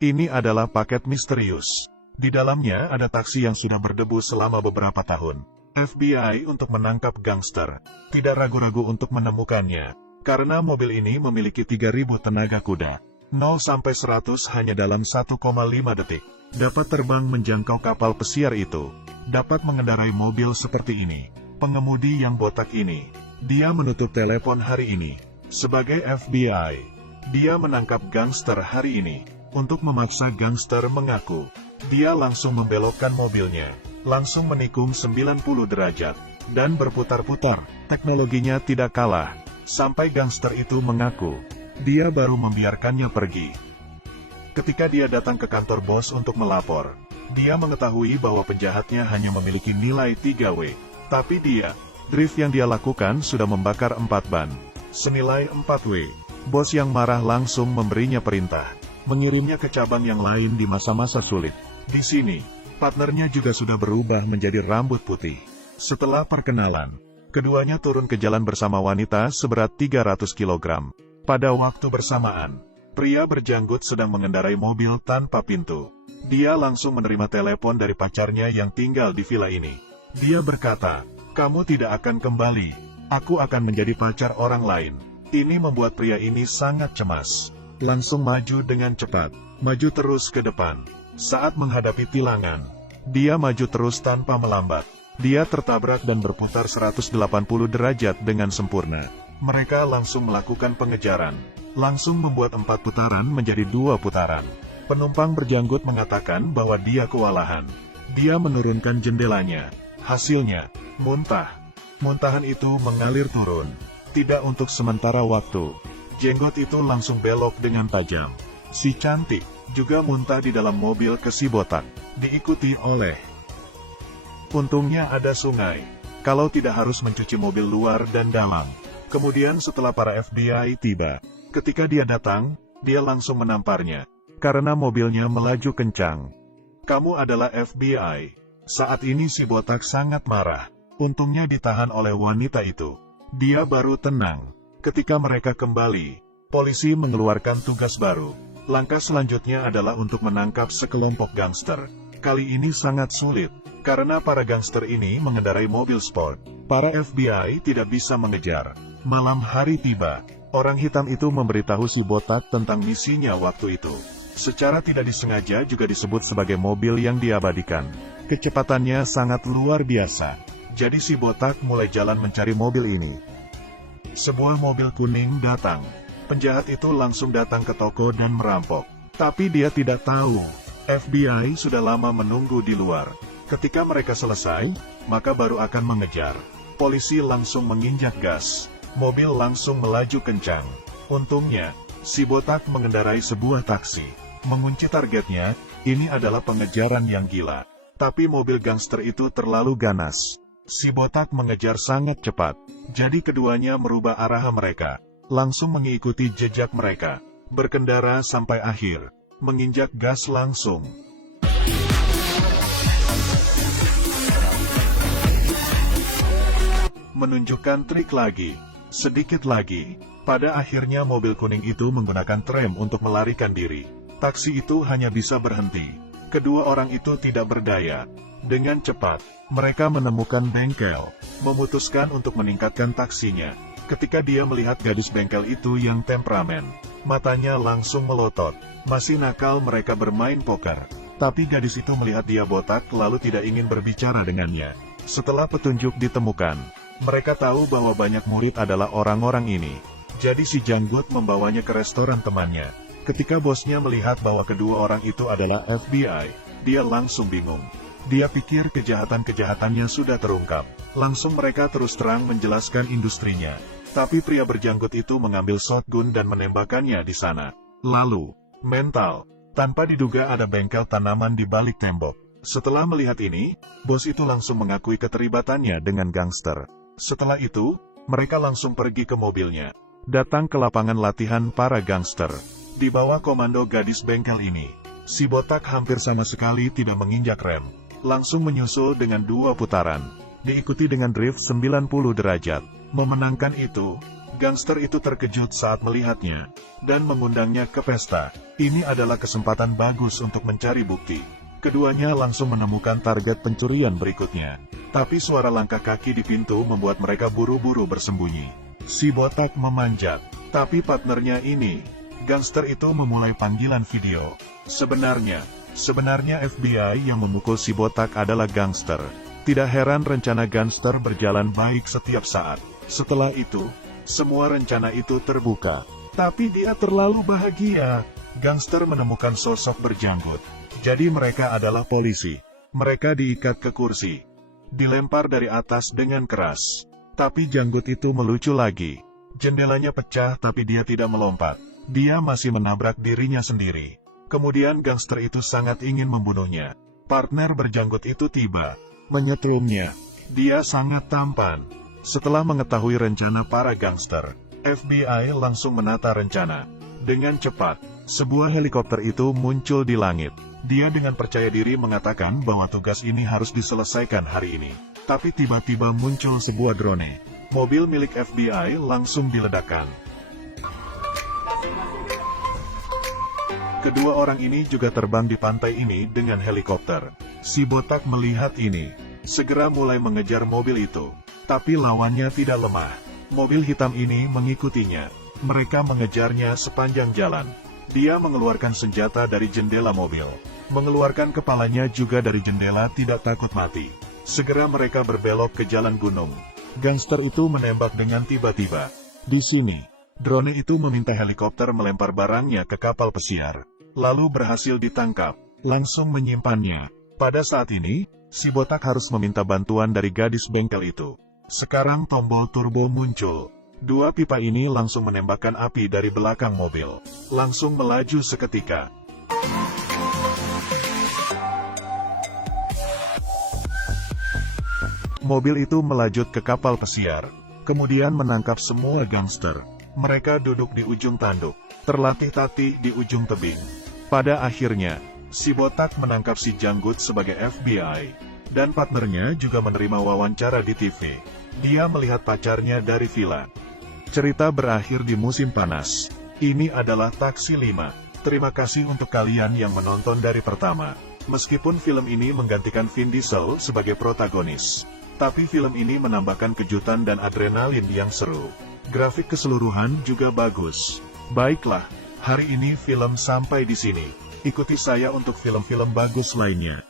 Ini adalah paket misterius. Di dalamnya ada taksi yang sudah berdebu selama beberapa tahun. FBI untuk menangkap gangster. Tidak ragu-ragu untuk menemukannya. Karena mobil ini memiliki 3.000 tenaga kuda. 0-100 hanya dalam 1,5 detik. Dapat terbang menjangkau kapal pesiar itu. Dapat mengendarai mobil seperti ini. Pengemudi yang botak ini. Dia menutup telepon hari ini. Sebagai FBI, dia menangkap gangster hari ini. Untuk memaksa gangster mengaku, dia langsung membelokkan mobilnya, langsung menikung 90 derajat, dan berputar-putar. Teknologinya tidak kalah, sampai gangster itu mengaku, dia baru membiarkannya pergi. Ketika dia datang ke kantor bos untuk melapor, dia mengetahui bahwa penjahatnya hanya memiliki nilai 3W, tapi drift yang dia lakukan sudah membakar 4 ban, senilai 4W. Bos yang marah langsung memberinya perintah, mengirimnya ke cabang yang lain di masa-masa sulit. Di sini, partnernya juga sudah berubah menjadi rambut putih. Setelah perkenalan, keduanya turun ke jalan bersama wanita seberat 300 kg. Pada waktu bersamaan, pria berjanggut sedang mengendarai mobil tanpa pintu. Dia langsung menerima telepon dari pacarnya yang tinggal di villa ini. Dia berkata, "Kamu tidak akan kembali. Aku akan menjadi pacar orang lain." Ini membuat pria ini sangat cemas. Langsung maju dengan cepat, maju terus ke depan. Saat menghadapi tilangan, dia maju terus tanpa melambat. Dia tertabrak dan berputar 180 derajat dengan sempurna. Mereka langsung melakukan pengejaran, langsung membuat 4 putaran menjadi 2 putaran. Penumpang berjanggut mengatakan bahwa dia kewalahan. Dia menurunkan jendelanya. Hasilnya, muntah. Muntahan itu mengalir turun. Tidak untuk sementara waktu. Jenggot itu langsung belok dengan tajam. Si cantik juga muntah di dalam mobil ke si botak, diikuti oleh. Untungnya ada sungai. Kalau tidak harus mencuci mobil luar dan dalam. Kemudian setelah para FBI tiba, ketika dia datang, dia langsung menamparnya. Karena mobilnya melaju kencang. "Kamu adalah FBI." Saat ini si botak sangat marah. Untungnya ditahan oleh wanita itu. Dia baru tenang. Ketika mereka kembali, polisi mengeluarkan tugas baru. Langkah selanjutnya adalah untuk menangkap sekelompok gangster. Kali ini sangat sulit, karena para gangster ini mengendarai mobil sport. Para FBI tidak bisa mengejar. Malam hari tiba, orang hitam itu memberitahu si botak tentang misinya waktu itu. Secara tidak disengaja juga disebut sebagai mobil yang diabadikan. Kecepatannya sangat luar biasa. Jadi si botak mulai jalan mencari mobil ini. Sebuah mobil kuning datang. Penjahat itu langsung datang ke toko dan merampok. Tapi dia tidak tahu, FBI sudah lama menunggu di luar. Ketika mereka selesai, maka baru akan mengejar. Polisi langsung menginjak gas. Mobil langsung melaju kencang. Untungnya, si botak mengendarai sebuah taksi. Mengunci targetnya, ini adalah pengejaran yang gila. Tapi mobil gangster itu terlalu ganas. Si botak mengejar sangat cepat. Jadi keduanya merubah arah mereka. Langsung mengikuti jejak mereka. Berkendara sampai akhir. Menginjak gas langsung. Menunjukkan trik lagi. Sedikit lagi. Pada akhirnya mobil kuning itu menggunakan rem untuk melarikan diri. Taksi itu hanya bisa berhenti. Kedua orang itu tidak berdaya. Dengan cepat, mereka menemukan bengkel. Memutuskan untuk meningkatkan taksinya. Ketika dia melihat gadis bengkel itu yang temperamen, matanya langsung melotot. Masih nakal mereka bermain poker. Tapi gadis itu melihat dia botak lalu tidak ingin berbicara dengannya. Setelah petunjuk ditemukan, mereka tahu bahwa banyak murid adalah orang-orang ini. Jadi si janggut membawanya ke restoran temannya. Ketika bosnya melihat bahwa kedua orang itu adalah FBI, dia langsung bingung. Dia pikir kejahatan-kejahatannya sudah terungkap. Langsung mereka terus terang menjelaskan industrinya. Tapi pria berjanggut itu mengambil shotgun dan menembakkannya di sana. Lalu, mental. Tanpa diduga ada bengkel tanaman di balik tembok. Setelah melihat ini, bos itu langsung mengakui keterlibatannya dengan gangster. Setelah itu, mereka langsung pergi ke mobilnya. Datang ke lapangan latihan para gangster. Di bawah komando gadis bengkel ini, si botak hampir sama sekali tidak menginjak rem. Langsung menyusul dengan 2 putaran. Diikuti dengan drift 90 derajat. Memenangkan itu, Gangster itu terkejut saat melihatnya, dan mengundangnya ke pesta. Ini adalah kesempatan bagus untuk mencari bukti. Keduanya langsung menemukan target pencurian berikutnya. Tapi suara langkah kaki di pintu membuat mereka buru-buru bersembunyi. Si botak memanjat, tapi partnernya ini, gangster itu memulai panggilan video. Sebenarnya FBI yang memukul si botak adalah gangster. Tidak heran rencana gangster berjalan baik setiap saat. Setelah itu, semua rencana itu terbuka. Tapi dia terlalu bahagia. Gangster menemukan sosok berjanggut. Jadi mereka adalah polisi. Mereka diikat ke kursi. Dilempar dari atas dengan keras. Tapi janggut itu melucu lagi. Jendelanya pecah tapi dia tidak melompat. Dia masih menabrak dirinya sendiri. Kemudian gangster itu sangat ingin membunuhnya. Partner berjanggut itu tiba, menyetrumnya. Dia sangat tampan. Setelah mengetahui rencana para gangster, FBI langsung menata rencana. Dengan cepat, sebuah helikopter itu muncul di langit. Dia dengan percaya diri mengatakan bahwa tugas ini harus diselesaikan hari ini. Tapi tiba-tiba muncul sebuah drone. Mobil milik FBI langsung diledakkan. Kedua orang ini juga terbang di pantai ini dengan helikopter. Si botak melihat ini, segera mulai mengejar mobil itu. Tapi lawannya tidak lemah. Mobil hitam ini mengikutinya. Mereka mengejarnya sepanjang jalan. Dia mengeluarkan senjata dari jendela mobil. Mengeluarkan kepalanya juga dari jendela, tidak takut mati. Segera mereka berbelok ke jalan gunung. Gangster itu menembak dengan tiba-tiba. Di sini, drone itu meminta helikopter melempar barangnya ke kapal pesiar. Lalu berhasil ditangkap. Langsung menyimpannya. Pada saat ini, si botak harus meminta bantuan dari gadis bengkel itu. Sekarang tombol turbo muncul. Dua pipa ini langsung menembakkan api dari belakang mobil. Langsung melaju seketika. Mobil itu melajut ke kapal pesiar. Kemudian menangkap semua gangster. Mereka duduk di ujung tanduk. Terlatih-tatih di ujung tebing. Pada akhirnya, si botak menangkap si janggut sebagai FBI. Dan partnernya juga menerima wawancara di TV. Dia melihat pacarnya dari villa. Cerita berakhir di musim panas. Ini adalah Taksi 5. Terima kasih untuk kalian yang menonton dari pertama. Meskipun film ini menggantikan Vin Diesel sebagai protagonis, tapi film ini menambahkan kejutan dan adrenalin yang seru. Grafik keseluruhan juga bagus. Baiklah, hari ini film sampai di sini. Ikuti saya untuk film-film bagus lainnya.